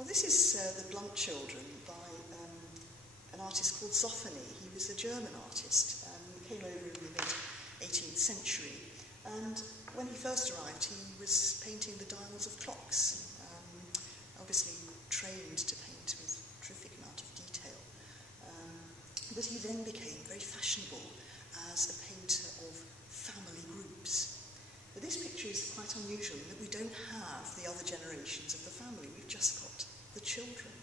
Well, this is The Blunt Children by an artist called Zoffany. He was a German artist. He came over in the mid-18th century. And when he first arrived, he was painting the dials of clocks, obviously trained to paint with a terrific amount of detail. But he then became very fashionable as a painter of family groups. But this picture is quite unusual in that we don't have the other generations of the family. We've just got the children.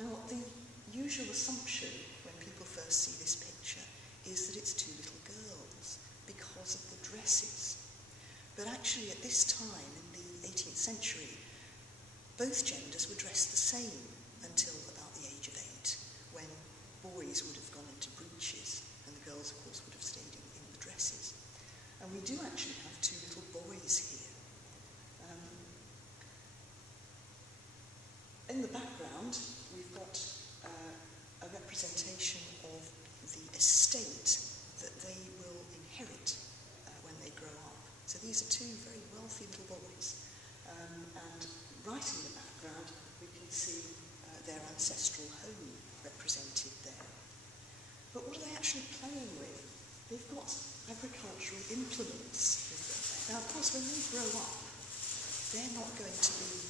Now, the usual assumption when people first see this picture is that it's two little girls because of the dresses. But actually, at this time in the 18th century, both genders were dressed the same until about the age of 8, when boys would have gone into breeches and the girls, of course, would have stayed in the dresses. And we do actually have two little boys here. In the background, we've got a representation of the estate that they will inherit when they grow up. So these are two very wealthy little boys. And right in the background, we can see their ancestral home represented there. But what are they actually playing with? They've got agricultural implements with them. Now, of course, when they grow up, they're not going to be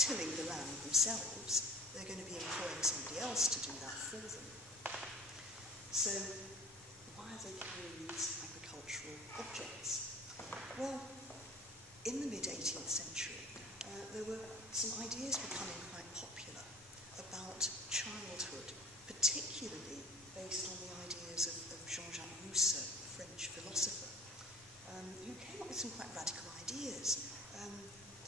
tilling the land themselves. They're going to be employing somebody else to do that for them. So, why are they carrying these agricultural objects? Well, in the mid-18th century, there were some ideas becoming quite popular about childhood, particularly based on the ideas of Jean-Jacques Rousseau, a French philosopher, who came up with some quite radical ideas.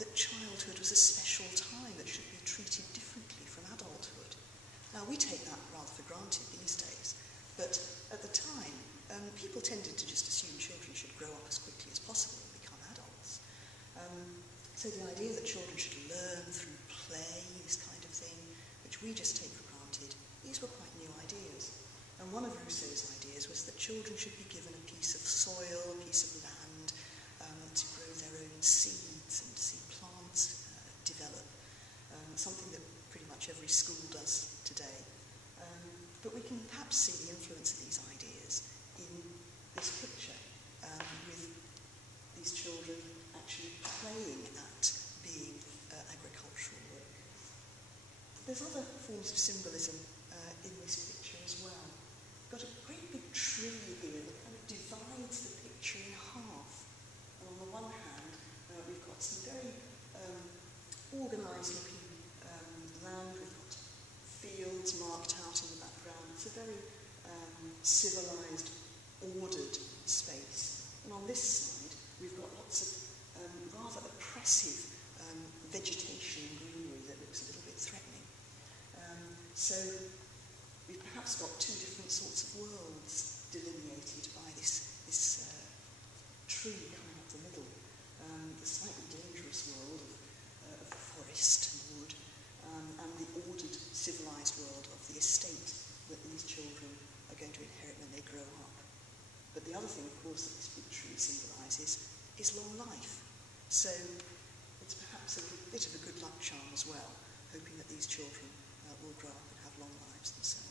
That childhood was a special time that should be treated differently from adulthood. Now, we take that rather for granted these days, but at the time, people tended to just assume children should grow up as quickly as possible and become adults. So the idea that children should learn through play, this kind of thing, which we just take for granted, these were quite new ideas. And one of Rousseau's ideas was that children should be given a piece of soil, a piece of land, to grow their own seeds and see plants develop, something that pretty much every school does today. But we can perhaps see the influence of these ideas in this picture, with these children actually playing at being agricultural work. There's other forms of symbolism in this picture as well. We've got a great big tree here that kind of divides the picture in half. And on the one hand, we've got some very organised looking land. We've got fields marked out in the background. It's a very civilised, ordered space. And on this side, we've got lots of rather oppressive vegetation and greenery that looks a little bit threatening. So we've perhaps got two different sorts of worlds delineated by this tree coming up the middle. The slightly dangerous world of forest and wood, and the ordered, civilised world of the estate that these children are going to inherit when they grow up. But the other thing, of course, that this big tree symbolises is long life. So it's perhaps a bit of a good luck charm as well, hoping that these children will grow up and have long lives themselves.